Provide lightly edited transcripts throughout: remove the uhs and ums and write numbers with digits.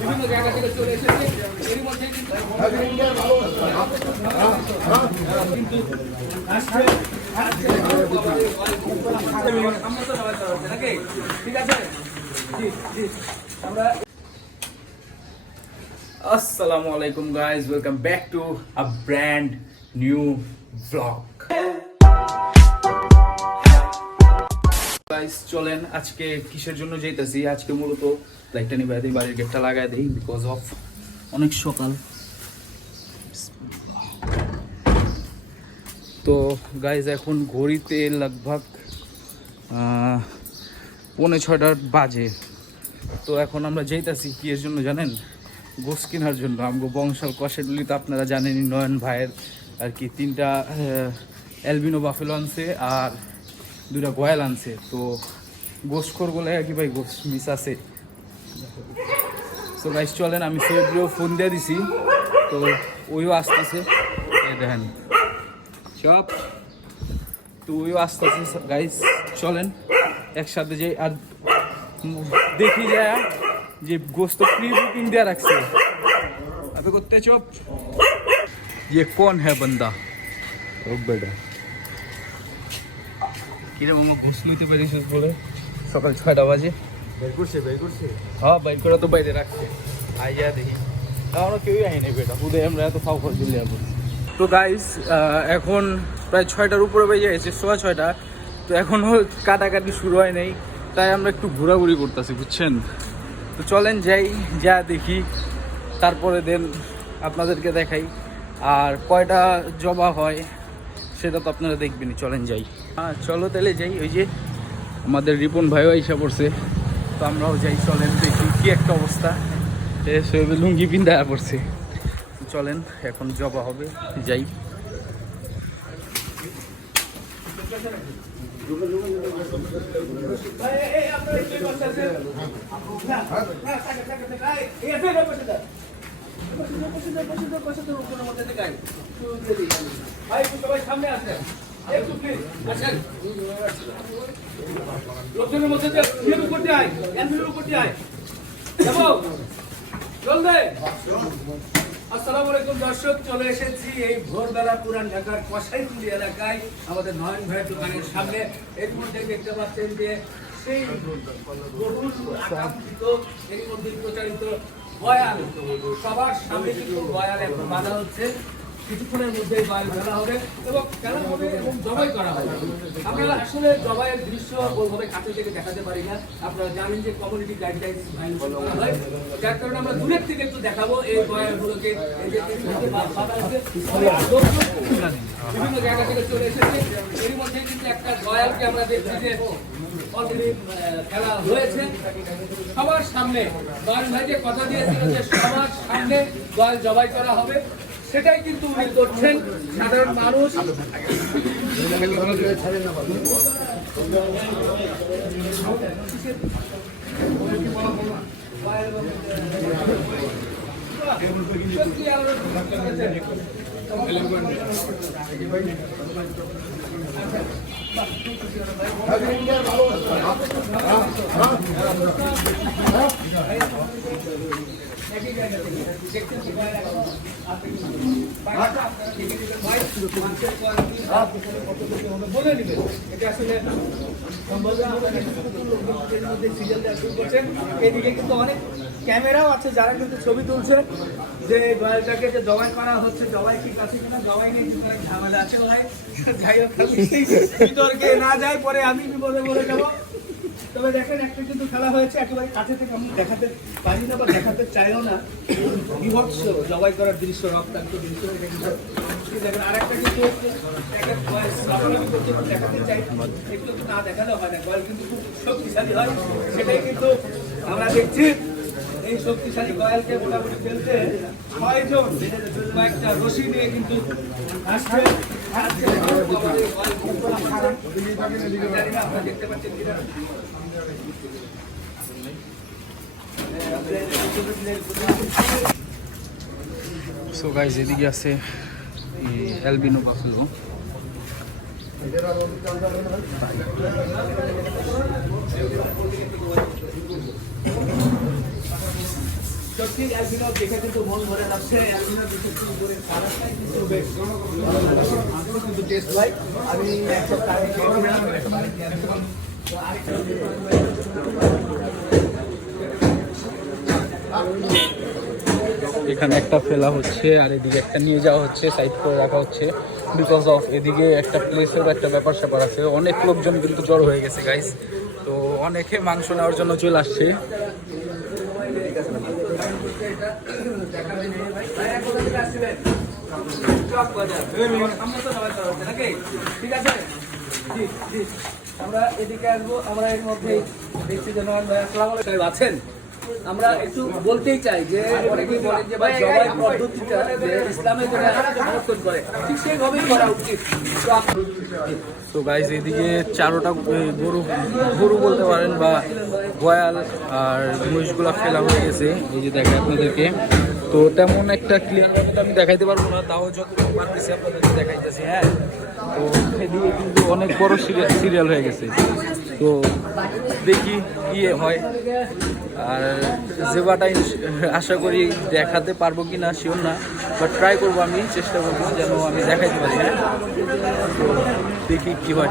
বিভিন্ন জায়গা থেকে চলে এসেছে এর মধ্যে কিন্তু ঠিক আছে আমরা আসসালামু আলাইকুম guys, welcome back to a brand new blog. Guys চলেন আজকে কিসের জন্য যাইতেছি। আজকে মূলত লাইটটা নিয়ে দিই, বাড়ির গেটটা লাগাই দিই বিকজ অফ অনেক সকাল। তো গাইজ এখন ঘড়িতে লগভগ 5:45 বাজে। তো এখন আমরা যাইতেছি কি এর জন্য জানেন? গোস কেনার জন্য। আমগো বংশাল কষেডুলি তো আপনারা জানেনই, নয়ন ভাইয়ের আর কি 3টা অ্যালবিনো বাফেলো আনছে আর 2টা গয়াল আনছে। তো গোস করবলে কি ভাই গোস মিস আছে। সো গাইস চলেন, আমি সৈয়দকেও ফোন দিয়ে দিছি, তো ওইও আসতেছে। দেখেন সব, তো ওইও আসতেছে। গাইস চলেন একসাথে যাই আর দেখি যায় যে গোস্ত প্রি বুকিং দিয়ে রাখছে। अबे कुत्ते चुप, ये कौन है बंदा? ओ बेटा কিরে মামা গোস লইতে পারিস বলে সকাল 6টা বাজে বের করছে? হ্যাঁ বাইর করে তো বাইরে রাখছে। আই যা দেখি তাও কেউই আই নাই বেটা, উদয় আমরা এত ফাও করে দিলি এখন। তো গাইস এখন প্রায় 6টার উপরে বেজে গেছে, 6:15। তো এখনও কাটাকাটি শুরু হয় নাই, তাই আমরা একটু ঘোরাঘুরি করতেছি, বুঝছেন? তো চলেন যাই, যা দেখি, তারপরে দেন আপনাদেরকে দেখাই। আর কয়টা জবা হয় সেটা তো আপনারা দেখবেনই। চলেন যাই। হ্যাঁ চলো তাহলে যাই। ওই যে আমাদের রিপন ভাইও আইসা পড়ছে, তো আমরাও যাই। চলেন দেখি কি একটা অবস্থা, সবে লুঙ্গি পিন্ধা পড়ছে। চলেন এখন জবা হবে, যাই। লোকজনের মধ্যে করতে হয়, করতে হয়। আসসালামু আলাইকুম দর্শক, চলে এসেছি এই ভোরবেলা পুরান ঢাকার কসাইটুলি এলাকায় আমাদের নয়ন ভাইয়ের দোকানের সামনে। এর মধ্যে দেখতে পাচ্ছেন যে সেই আকাঙ্ক্ষিত এর মধ্যে প্রচারিত গয়াল, সবার সামনে কিন্তু গয়াল এখন বাঁধা হচ্ছে। কিছুক্ষণের মধ্যেই গয়াল ফেলা হবে এবং খেলা হবে এবং জবাই করা হবে। আমরা আসলে জবাইয়ের দৃশ্য ওইভাবে কাছে থেকে দেখাতে পারি না, আপনারা জানেন যে কমিউনিটি গাইডলাইন করা হয়, যার কারণে আমরা দূরের থেকে একটু দেখাবো এই গয়ালগুলোকে। এই যে বিভিন্ন জায়গা থেকে চলে এসেছে, এর মধ্যে কিন্তু একটা গয়ালকে আমরা দেখছি যে অলরেডি খেলা হয়েছে সবার সামনে। গয়াল ভাইকে কথা দিয়েছিল যে সবার সামনে গয়াল জবাই করা হবে, সেটাই কিন্তু উনি করছেন। সাধারণ মানুষ বলে নিবেন এটা আসলে এদিকে কিন্তু অনেক ক্যামেরাও আছে যারা কিন্তু ছবি তুলছে যে গয়ালটাকে যে জবাই করা হচ্ছে। জবাই ঠিক আছে কিনা, জবাই নেই কিন্তু অনেক ঝামেলা আছে ভাই। যাই হোক বিতর্কে না যায়, পরে আমি বিপদে বলে যাবো। তবে দেখেন একটা কিন্তু খেলা হয়েছে একেবারে কাছে থেকে, আমি দেখাতে পারি না বা দেখাতে চাইও না। বিভৎস জবাই করার দৃশ্য, রক্তাক্ত দৃশ্য দেখেন। আর একটা কিন্তু দেখাতে চাই, একটু না দেখালেও হয় না। গয়াল কিন্তু খুব শক্তিশালী হয়, সেটাই কিন্তু আমরা দেখছি। এই শক্তিশালী গয়ালকে মোটামুটি ফেলতে 6 জন কয়েকটা রশি নিয়ে কিন্তু আসছে। আপনারা দেখতে পাচ্ছেন কিনা? সো গাইস এদিকে আছে অ্যালবিনো বাফেলো। দেখে কিন্তু মন ভরে যাচ্ছে। কিন্তু টেস্ট লাইক আমি এখানে একটা ফেলা হচ্ছে আর এদিকে একটা নিয়ে যাওয়া হচ্ছে, সাইড করে রাখা হচ্ছে বিকজ অফ এদিকে একটা প্লেসের একটা ব্যাপার স্যাপার আছে। অনেক লোকজন কিন্তু জড়ো হয়ে গেছে গাইস, তো অনেকে মাংস নেওয়ার জন্য চলে আসছে। ঠিক আছে, আমরা এদিকে আসবো। আমরা এর মধ্যে দেখছি যে আছেন, আমরা একটু বলতেই চাই যে অনেকেই বলেন যে ভাই জবাই পদ্ধতিটা যে ইসলামে যেটা সমর্থন করে ঠিক সেইভাবেই করা উচিত। তো গাইস এদিকে চারোটা গরু বলতে পারেন বা গয়াল আর মহিষগুলা ফেলা হয়ে গেছে, এই যে দেখে আপনাদেরকে। তো তেমন একটা ক্লিয়ার ভাবে আমি দেখাইতে পারবো না, তাও যতটুকু পারতেছি আপনাদেরকে দেখাইতেছি। হ্যাঁ, তো এদিকে কিন্তু অনেক বড় সিরিয়াল হয়ে গেছে, তো দেখি কি হয়। আর জেবাটাই আশা করি দেখাতে পারবো কি না শিওর না, বাট ট্রাই করবো, আমি চেষ্টা করবো যেন আমি দেখাইতে পারি। হ্যাঁ, তো দেখি কি হয়।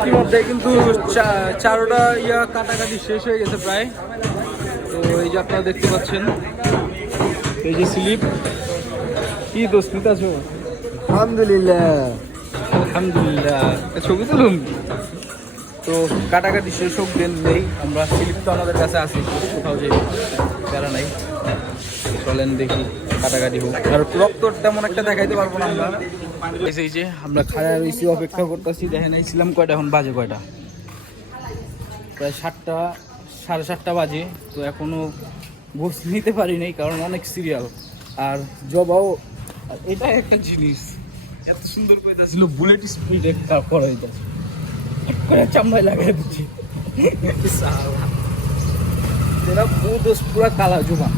ইতিমধ্যে কিন্তু চারোটা কাটাকাটি শেষ হয়ে গেছে প্রায়। তো এই যে আপনারা দেখতে পাচ্ছেন, এই যে স্লিপ। কি দোস্ত নিতে আছো? আলহামদুলিল্লাহ আলহামদুলিল্লাহ, ছবি তুলুন। তো কাটাকাটি শেষ হোক, দেন নেই আমরা। স্লিপ তো আমাদের কাছে আছে, কোথাও যাই প্যারা নাই। চলেন দেখি কাটাকাটি হোক। আর রক্ত তেমন একটা দেখাইতে পারবো না আমরা। এই যে আমরা খাড়া রয়েছি, অপেক্ষা করতেছি। দেখেন ছিলাম কয়টা, এখন বাজে কয়টা? প্রায় 7টা, 7:30 বাজে। তো এখনো গোস নিতে পারি নাই, কারণ অনেক সিরিয়াল। আর জবাও, এটা একটা জিনিস এত সুন্দর কইতাছিল, বুলেট স্পিড একটা করাই যাচ্ছে, করে চামড়ায় লাগাই দিচ্ছি। तेरा मुंह दोस्त पूरा काला जुबा,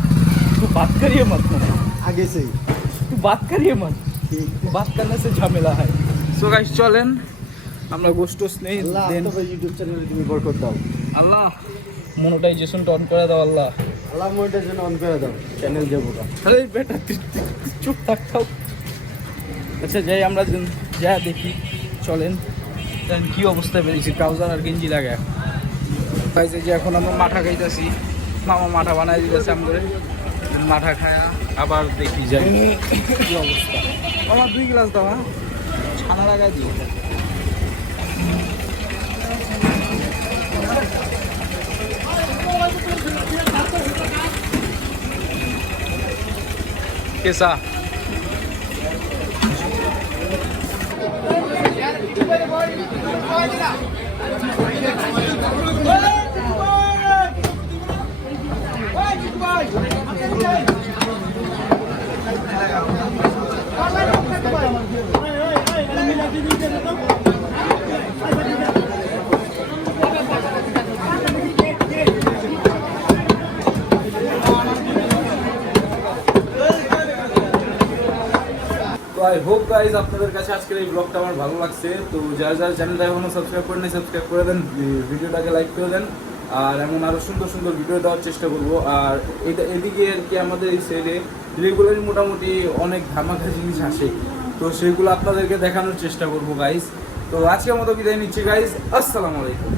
तू बात करिए मत, आगे से तू बात करिए मत, बात करने से झमेला है। सो गाइस चलें আমরা গোস্টোস নেই। দেন ইউটিউব চ্যানেলে তুমি বরকত দাও। আল্লাহ মনিটাইজেশনটা অন করে দাও। আল্লাহ আল্লাহ মনিটাইজেশন অন করে দাও, চ্যানেল দেবো না। আরে বেটা চুপ থাকতাও। আচ্ছা যাই আমরা যা দেখি, চলেন। দেন কি অবস্থায় বেরিয়েছি, ট্রাউজার আর গেঞ্জি লাগে। পাইছে যে এখন আমরা মাঠা খাইতেছি, মামা মাঠা বানাই দিতেছে আমাদের। মাঠা খায়া আবার দেখি যাই কি অবস্থা। আমার 2 গ্লাস দাও। হ্যাঁ, ছানা লাগাই দিই। कैसा আই হোপ গাইজ আপনাদের কাছে আজকের এই ব্লগটা আমার ভালো লাগছে। তো যারা যারা চ্যানেলটা এখনো সাবস্ক্রাইব করেন, সাবস্ক্রাইব করে দেন, ভিডিওটাকে লাইক করে দেন। আর এমন আরও সুন্দর সুন্দর ভিডিও দেওয়ার চেষ্টা করবো। আর এটা এদিকে আর কি আমাদের এই সাইডে রেগুলারই মোটামুটি অনেক ধামাকা জিনিস আসে। তো তো সেগুলো আপনাদেরকে দেখানোর চেষ্টা করবো গাইস। তো আজকের মতো বিদায় নিচ্ছি গাইস, আসসালামু আলাইকুম।